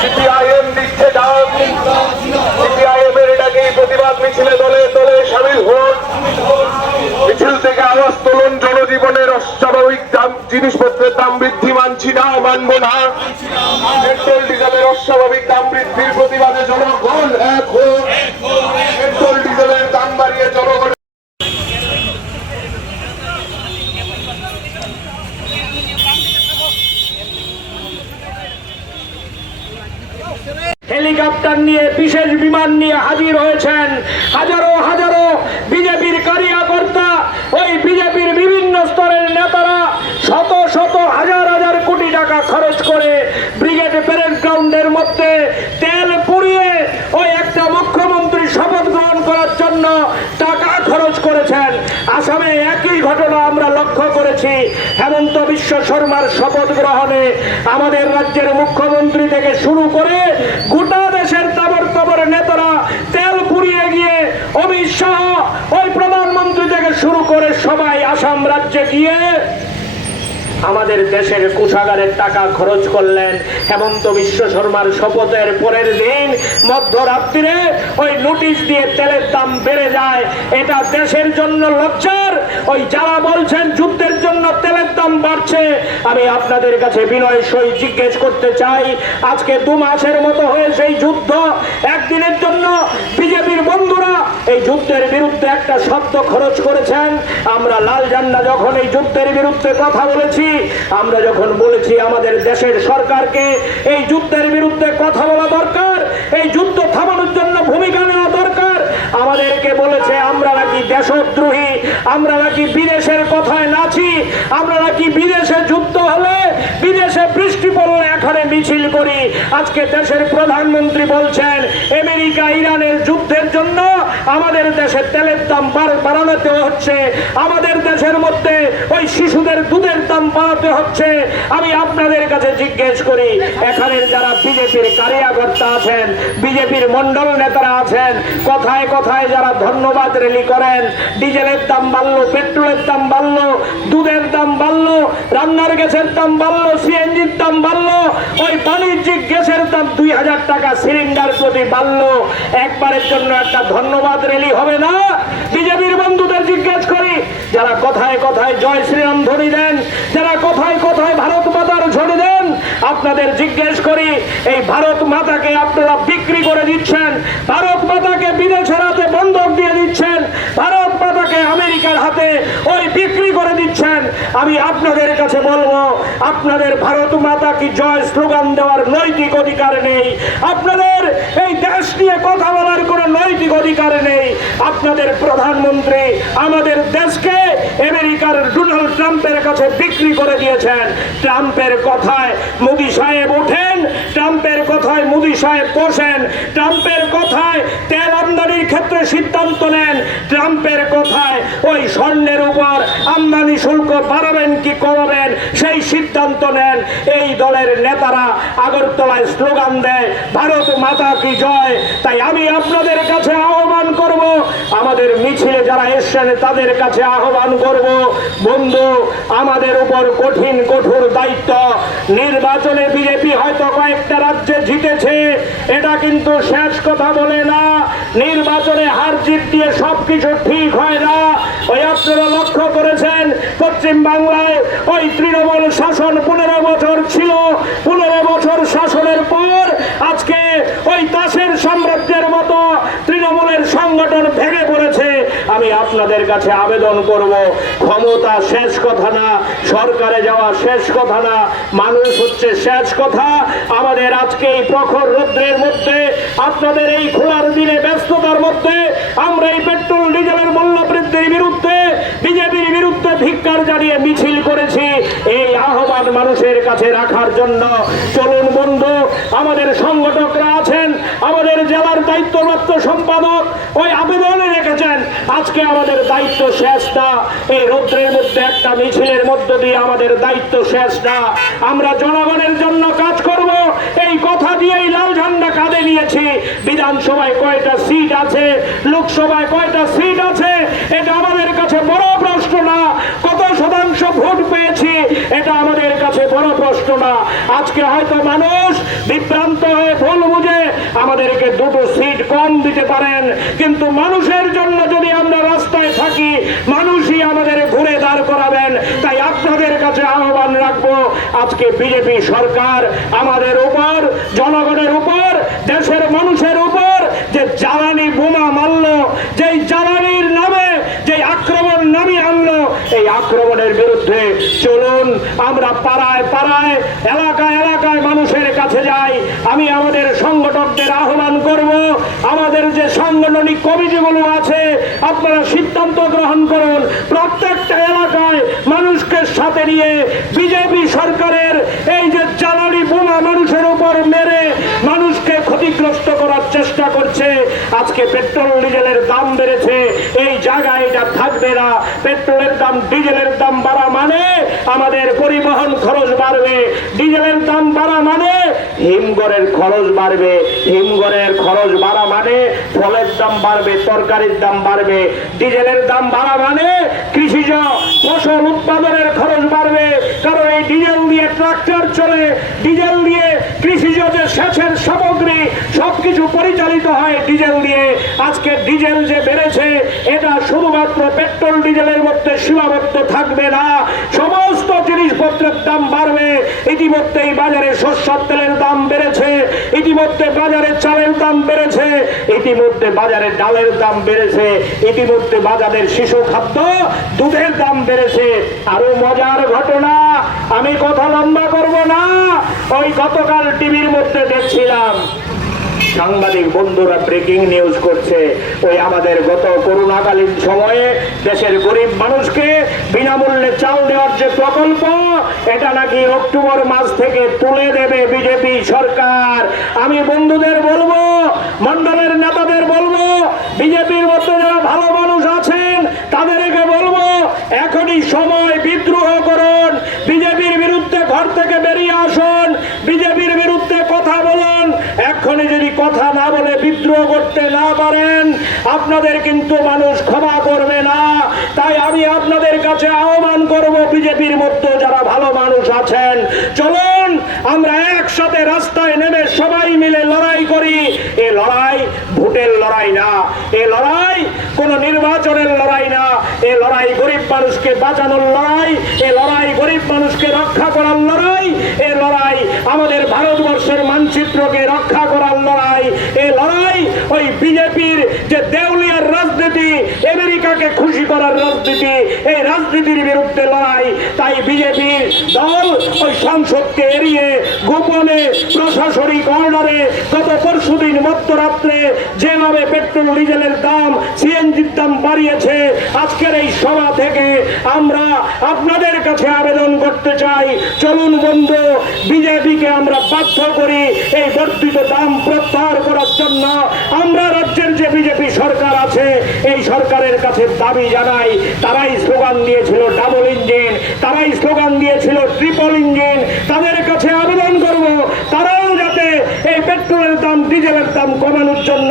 CPIM দিচ্ছে ডাক, CPIM এর ডাকে প্রতিবাদ মিছিলে দলে দলে সামিল হন। মিছিল থেকে আওয়াজ তোলন, জনজীবনের অস্বাভাবিক দাম, জিনিসপত্রের দাম বৃদ্ধি মানছি না, মানব না। পেট্রোল ডিজেলের অস্বাভাবিক দাম বৃদ্ধির প্রতিবাদে জনগণ এক হোক। পেট্রোল ডিজেলের দাম বাড়িয়ে জনগণ হেলিকপ্টার নিয়ে, বিশেষ বিমান নিয়ে হাজির হয়েছেন হাজারো হাজারো বিজেপির কার্যকর্তা। ওই বিজেপির বিভিন্ন স্তরের নেতারা শত শত হাজার হাজার কোটি টাকা খরচ করে ব্রিগেড প্যারেড গ্রাউন্ডের মধ্যে তেল পুড়িয়ে ওই একটা মুখ্যমন্ত্রী শপথ গ্রহণ করার জন্য টাকা খরচ করেছেন। আসামে একই ঘটনা আমরা লক্ষ্য করেছি। হেমন্ত বিশ্ব শর্মার শপথ গ্রহণে আমাদের রাজ্যের মুখ্যমন্ত্রী থেকে শুরু করে গোটা দেশের তাবর তাবর নেতারা তেল পুড়িয়ে গিয়ে অমিত শাহ, ওই প্রধানমন্ত্রী থেকে শুরু করে সবাই আসাম রাজ্যে গিয়ে আমাদের দেশের কোষাগারের টাকা খরচ করলেন। হেমন্ত বিশ্ব শর্মার শপথের পরের দিন মধ্যরাত্রিরে ওই নোটিশ দিয়ে তেলের দাম বেড়ে যায়। এটা দেশের জন্য লজ্জার। ওই যারা বলছেন যুদ্ধের জন্য তেলের দাম বাড়ছে, আমি আপনাদের কাছে বিনয় সহিত জিজ্ঞেস করতে চাই, আজকে 2 মাসের মতো হয়েছে এই যুদ্ধ। একদিনের জন্য বিজেপির বন্ধুরা এই যুদ্ধের বিরুদ্ধে একটা শব্দ খরচ করেছেন? আমরা লাল ঝান্ডা যখন এই যুদ্ধের বিরুদ্ধে কথা বলেছি, আমরা যখন বলেছি আমাদের দেশের সরকারকে এই যুদ্ধের বিরুদ্ধে কথা বলা দরকার, এই যুদ্ধ থামানোর জন্য ভূমিকা নেওয়া দরকার, আমাদেরকে বলেছে আমরা নাকি দেশদ্রোহী, আমরা নাকি বিদেশের কথায় নাচি, আমরা নাকি বিদেশে যুদ্ধ হলে, বিদেশে বৃষ্টি পড়লে এখানে মিছিল করি। আজকে দেশের প্রধানমন্ত্রী বলছেন আমেরিকা ইরানের যুদ্ধের জন্য আমাদের দেশে তেলের দাম বাড়াতে হচ্ছে, আমাদের দেশের মধ্যে ওই শিশুদের দুধের দাম বাড়াতে হচ্ছে। আমি আপনাদের কাছে জিজ্ঞেস করি, এখানের যারা বিজেপির কার্যকর্তা আছেন, বিজেপির মন্ডল নেতারা আছেন, কথায় কথায় যারা ধন্যবাদ র্যালি করেন, ডিজেলের দাম বাড়লো, পেট্রোলের দাম বাড়লো, দুধের দাম বাড়লো, রান্নার গ্যাসের দাম বাড়লো, সিএনজির দাম বাড়লো, ওই বাণিজ্যিক গ্যাসের দাম 2000 টাকা সিলিন্ডার প্রতি বাড়লো, একবারের জন্য একটা ধন্যবাদ র্যালি হবে না? বিজেপির বন্ধুদের জিজ্ঞেস করি, যারা কথায় কথায় জয় শ্রীরাম ধ্বনি দেন, যারা কথায় কথায় ভারত মাতার ঝড়ি দেন, আপনাদের জিজ্ঞেস করি, এই ভারত মাতাকে আপনারা বিক্রি করে দিচ্ছেন, ভারত মাতাকে বিদেশের হাতে বন্ধক দিয়ে দিচ্ছেন, ভারত মাতাকে আমেরিকার হাতে ওই বিক্রি করে দিচ্ছেন। আমি আপনাদের কাছে বলবো, আপনাদের ভারত মাতা কি জয় স্লোগান দেওয়ার নৈতিক অধিকার নেই, আপনাদের এই দেশ নিয়ে কথা বলার কোনো নৈতিক অধিকার নেই। আপনাদের প্রধানমন্ত্রী আমাদের দেশকে আমেরিকার ডোনাল্ড ট্রাম্পের কাছে বিক্রি করে দিয়েছেন। ট্রাম্পের কথায় মোদি সাহেব ওঠেন, ট্রাম্পের কথায় মোদি সাহেব বসেন, ট্রাম্পের কথায় তেল আমদানির ক্ষেত্রে সিদ্ধান্ত নেন, ট্রাম্পের কথায় ওই স্বর্ণের উপর আমদানি শুল্ক বাড়াবেন কি কমাবেন সেই সিদ্ধান্ত নেন। এই দলের নেতারা আগরতলায় স্লোগান দেয় ভারত মাতা কি জয়। তাই আমি আপনাদের কাছে আহ্বান করব, আমাদের মিছিলে যারা এসছেন তাদের কাছে আহ্বান করব, বন্ধু আমাদের উপর কঠিন কঠোর দায়িত্ব। নির্বাচনে বিজেপি হয়তো কয়েকটা রাজ্যে জিতেছে, এটা কিন্তু শেষ কথা বলে না। নির্বাচনে হার জিত দিয়ে সবকিছু ঠিক হয় না। ওই আপনারা লক্ষ্য করেছেন পশ্চিম বাংলায় ওই তৃণমূল শাসন 15 বছর ছিল, 15 বছর শাসনের পর আজকে ওই দাসের সাম্রাজ্যের মতো তৃণমূলের সংগঠন ভেঙে পড়েছে। আমি আপনাদের কাছে আবেদন করব, ক্ষমতা শেষ কথা না, সরকারে যাওয়া শেষ কথা না, মানুষ হচ্ছে শেষ কথা। আমাদের আজকে এই প্রখর রৌদ্রের মধ্যে, আপনাদের এই খোলার দিনে ব্যস্ততার মধ্যে আমরা এই পেট্রোল ডিজেলের মূল্য বৃদ্ধির বিরুদ্ধে, বিজেপির বিরুদ্ধে ধিক্কার জানিয়ে মিছিল করেছি। এই আহ্বান মানুষের কাছে রাখার জন্য চলুন বন্ধু, আমাদের সংগঠকরা আছেন, আমাদের জেলার দায়িত্বপ্রাপ্ত সম্পাদক ওই আবেদনে রেখেছেন, আজকে আমাদের দায়িত্ব শেষ না। এই রৌদ্রের মধ্যে একটা মিছিলের মধ্য দিয়ে আমাদের দায়িত্ব শেষ না। আমরা জনগণের জন্য কাজ করব, এই কথা দিয়েই লাল ঝান্ডা কাঁধে নিয়েছি। বিধানসভায় কয়টা সিট আছে, লোকসভায় কয়টা সিট আছে, এটা আমাদের কাছে বড় প্রশ্ন না। কত শতাংশ ভোট পেয়েছি, এটা আমাদের কাছে বড় প্রশ্ন না। আজকে হয়তো মানুষ বিভ্রান্ত হয়ে ভুল বুঝে আমাদেরকে 2টো সিট কম দিতে পারেন, কিন্তু মানুষের জন্য যদি আমরা রাস্তায় থাকি, মানুষই আমাদের ঘুরে দাঁড় করাবেন। তাই আপনাদের কাছে আহ্বান রাখবো, আজকে বিজেপি সরকার আমাদের উপর, জনগণের উপর, দেশের মানুষের উপর যে জ্বালানি বোমা মারলো, যেই জ্বালানির নামে যে আক্রমণ নামিয়ে আনলো, এই আক্রমণের বিরুদ্ধে চলুন আমরা পাড়ায় পাড়ায়, এলাকায় এলাকায় মানুষের কাছে যাই। আমি আমাদের সংগঠকদের আহ্বান করব, আমাদের যে সাংগঠনিক কমিটিগুলো আছে, আপনারা সিদ্ধান্ত গ্রহণ করুন, প্রত্যেকটা এলাকায় মানুষকে সাথে নিয়ে বিজেপি সরকারের এই যে জ্বালানি বোমা মানুষের উপর মেরে মানুষকে ক্ষতিগ্রস্ত করার চেষ্টা করছে। আজকে পেট্রোল ডিজেলের দাম বেড়েছে, এই জায়গায় এটা থাকবে না। পেট্রোলের দাম, ডিজেলের দাম বাড়া মানে আমাদের পরিবহন খরচ বাড়বে, ডিজেলের দাম বাড়া মানে হিমঘরের খরচ বাড়বে, হিমঘরের খরচ বাড়া মানে ফলের দাম বাড়বে, তরকারির দাম বাড়বে, ডিজেলের দাম বাড়া মানে কৃষিজ ফসল উৎপাদনের খরচ বাড়বে। কারণ এই ডিজেল দিয়ে ট্রাক্টর চলে, ডিজেল দিয়ে কৃষিজ যে সেচের সামগ্রী সবকিছু পরিচালিত হয় ডিজেল দিয়ে। আজকে ডিজেল যে বেড়েছে, এটা শুধুমাত্র পেট্রোল ডিজেলের মধ্যে সীমাবদ্ধ থাকবে না, সমস্ত জিনিসপত্রের দাম বাড়বে। ইতিমধ্যেই বাজারে সরষের তেলের দাম বেড়েছে, ইতিমধ্যে বাজারে চালের দাম বেড়েছে, ইতিমধ্যে বাজারে ডালের দাম বেড়েছে, ইতিমধ্যে বাজারের শিশু খাদ্য দুধের দাম বেড়েছে। আরো মজার ঘটনা, আমি কথা লম্বা করব না, ওই গতকাল টিভির মধ্যে দেখছিলাম সাংবাদিক বন্ধুরা ব্রেকিং নিউজ করছে, ওই আমাদের গত করোনাকালীন সময়ে দেশের গরিব মানুষকে বিনামূল্যে চাল দেওয়ার যে প্রকল্প, এটা নাকি অক্টোবর মাস থেকে তুলে দেবে বিজেপি সরকার। আমি বন্ধুদের বলবো, মন্ডলের নেতাদের বলবো, বিজেপির মধ্যে যারা ভালো মানুষ আছেন তাদেরকে বলবো, এখনই সময়, বিদ্রোহ করুন, বিজেপির বিরুদ্ধে ঘর থেকে বেরিয়ে আসুন, বিজেপির বিরুদ্ধে কথা বলুন। এখনই যদি কথা না বলে বিদ্রোহ করতে না পারেন, আপনাদের কিন্তু মানুষ ক্ষমা করবে না। তাই আমি আপনাদের কাছে আহ্বান করব, বিজেপির মধ্যে যারা ভালো মানুষ আছেন, চলুন আমরা একসাথে রাস্তায় নেমে সবাই মিলে লড়াই করি। এই লড়াই ভোটের লড়াই না, এই লড়াই কোন নির্বাচনের লড়াই না, এই লড়াই গরিব মানুষকে বাঁচানোর লড়াই, এই লড়াই গরিব মানুষকে রক্ষা করার লড়াই, এই লড়াই আমাদের ভারতবর্ষের মানচিত্রকে রক্ষা করার লড়াই, এই লড়াই ওই বিজেপির যে দেউলিয়ার রাজনীতি, আমেরিকাকে খুশি করার রাজনীতি, এই রাজনীতির বিরুদ্ধে লড়াই। তাই বিজেপির দল ওই সংসদকে এড়িয়ে গোপনে প্রশাসনিক অর্ডারে গত পরশুদিন মধ্যরাত্রে যেভাবে পেট্রোল ডিজেলের দাম, সিএনজির দাম বাড়িয়েছে, আজকের এই সভা থেকে আমরা আপনাদের কাছে আবেদন করতে চাই, চলুন বন্ধু, বিজেপিকে আমরা বাধ্য করি এই বর্ধিত দাম প্রত্যাহার করার জন্য। আমরা রাজ্যের যে বিজেপি সরকার আছে, এই সরকারের কাছে দাবি জানাই, তারাই স্লোগান দিয়েছিল ডাবল ইঞ্জিন, তারাই স্লোগান দিয়েছিল ট্রিপল ইঞ্জিন, তাদের কাছে আবেদন করব, তারাও যাতে এই পেট্রোলের দাম, ডিজেলের দাম কমানোর জন্য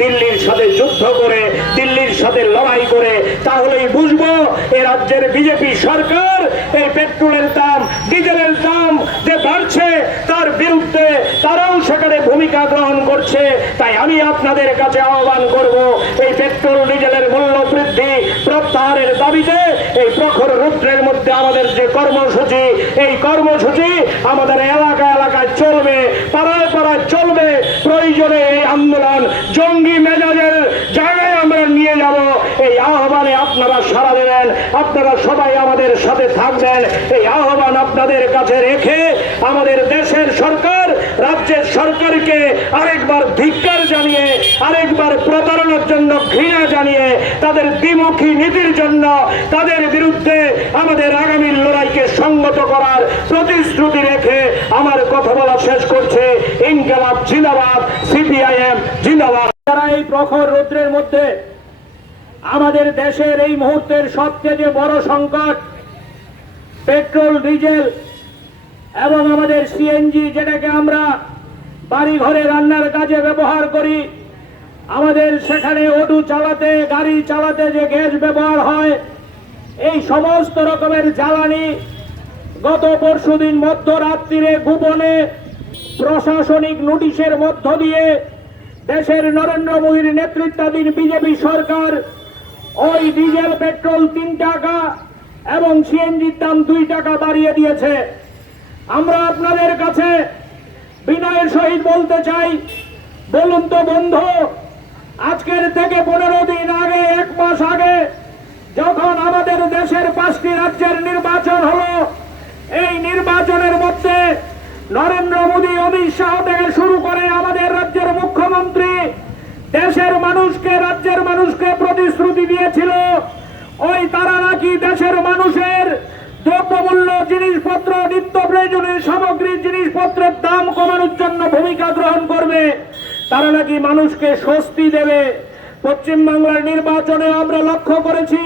দিল্লির সাথে যুদ্ধ করে, দিল্লির সাথে লড়াই করে, তাহলেই বুঝবো এই রাজ্যের বিজেপি সরকার এই পেট্রোলের দাম, ডিজেলের দাম যে বাড়ছে তার বিরুদ্ধে তারাও সেখানে ভূমিকা গ্রহণ করছে। তাই আমি আপনাদের কাছে আহ্বান করব, এই পেট্রোল ডিজেলের মূল্য বৃদ্ধি প্রত্যাহারের দাবিতে এই প্রখর রৌদ্রের মধ্যে আমাদের যে কর্মসূচি, এই কর্মসূচি আমাদের এলাকা এলাকায় চলবে, পাড়ায় পাড়ায় চলবে। প্রয়োজনে এই আন্দোলন জঙ্গি মেজাজের জায়গায় আমরা নিয়ে যাব। এই আহ্বানে আপনারা সাড়া দেবেন, আপনারা সবাই আমাদের সাথে থাকবেন। এই আহ্বান আপনাদের কাছে রেখে আমাদের দেশের সরকার, রাজ্যের সরকারকে আরেকবার ধিক্কার জানিয়ে, আরেকবার প্রতারণার জন্য ঘৃণা জানিয়ে, তাদের দ্বিমুখী নীতির জন্য তাদের বিরুদ্ধে আমাদের আগামী লড়াইকে সংগত করার প্রতিশ্রুতি রেখে আমার কথা বলা শেষ করছে। ইনকিলাব জিন্দাবাদ, সিপিআইএম জিন্দাবাদ। যারা এই প্রখর রৌদ্রের মধ্যে আমাদের দেশের এই মুহূর্তের সবচেয়ে বড় সংকট পেট্রোল, ডিজেল এবং আমাদের সিএনজি, যেটাকে আমরা বাড়ি ঘরে রান্নার কাজে ব্যবহার করি, আমাদের সেখানে অটো চালাতে, গাড়ি চালাতে যে গ্যাস ব্যবহার হয়, এই সমস্ত রকমের জ্বালানি গত পরশুদিন মধ্যরাত্রিরে গোপনে প্রশাসনিক নোটিশের মধ্য দিয়ে দেশের নরেন্দ্র মোদীর নেতৃত্বাধীন বিজেপি সরকার ওই ডিজেল পেট্রোল 3 টাকা এবং সিএনজির দাম 2 টাকা বাড়িয়ে দিয়েছে। আমরা আপনাদের কাছে বিনয়ের সহিত বলতে চাই, বলুন তো বন্ধু, আজকের থেকে 15 দিন আগে, 1 মাস আগে যখন আমাদের দেশের 5টি রাজ্যের নির্বাচন হলো, এই নির্বাচনের মধ্যে নরেন্দ্র মোদী, অমিত শাহ থেকে শুরু করে আমাদের রাজ্যের মুখ্যমন্ত্রী দেশের মানুষকে, রাজ্যের মানুষকে প্রতিশ্রুতি দিয়েছিল ওই তারা নাকি দেশের মানুষের দ্রব্যমূল্য, জিনিসপত্র, নিত্য প্রয়োজনীয় সামগ্রী, জিনিসপত্রের দাম কমানোর জন্য ভূমিকা গ্রহণ করবে, তারা নাকি মানুষকে স্বস্তি দেবে। পশ্চিমবাংলার নির্বাচনে আমরা লক্ষ্য করেছি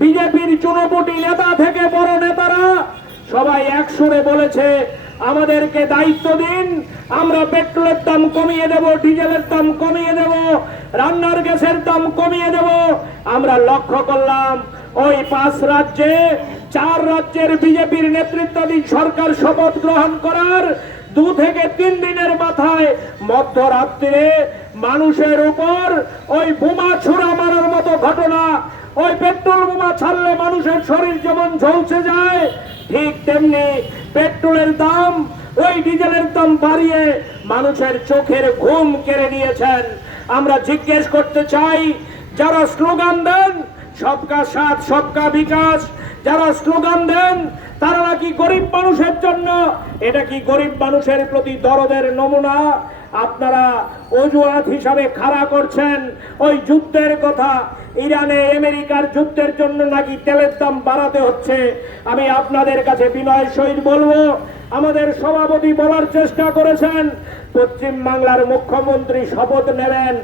বিজেপির চুনোপুটি নেতা থেকে বড় নেতারা সবাই এক সুরে বলেছে, আমাদেরকে দায়িত্ব দিন, আমরা পেট্রোলের দাম কমিয়ে দেব, ডিজেলের দাম কমিয়ে দেব, রান্নার গ্যাসের দাম কমিয়ে দেব। আমরা লক্ষ্য করলাম ওই 5 রাজ্যে 4 রাজ্যের বিজেপির নেতৃত্বাধীন সরকার শপথ গ্রহণ করার 2 থেকে 3 দিনের মাথায় মধ্যরাত্রিরে মানুষের উপর ওই বোমা ছুড়া মারার মতো ঘটনা, ওই পেট্রোল বোমা ছাড়লে মানুষের শরীর যেমন ঝলসে যায়, ঠিক তেমনি পেট্রোলের দাম, ওই ডিজেলের দাম বাড়িয়ে মানুষের চোখের ঘুম কেড়ে নিয়েছেন। আমরা জিজ্ঞেস করতে চাই, যারা স্লোগান দেন সবকা সাথ সবকা বিকাশ, যারা স্লোগান দেন তারা নাকি গরিব মানুষের জন্য, এটা কি গরিব মানুষের প্রতি দরদের নমুনা? আপনারা অজুহাত হিসাবে খাড়া করছেন ওই যুদ্ধের কথা, ইরানে আমেরিকার যুদ্ধের জন্য নাকি তেলের দাম বাড়াতে হচ্ছে। আমি আপনাদের কাছে বিনয়ের সহিত বলবো, আমাদের সভাপতি বলার চেষ্টা করেছেন পশ্চিম বাংলার মুখ্যমন্ত্রী শপথ নেবেন।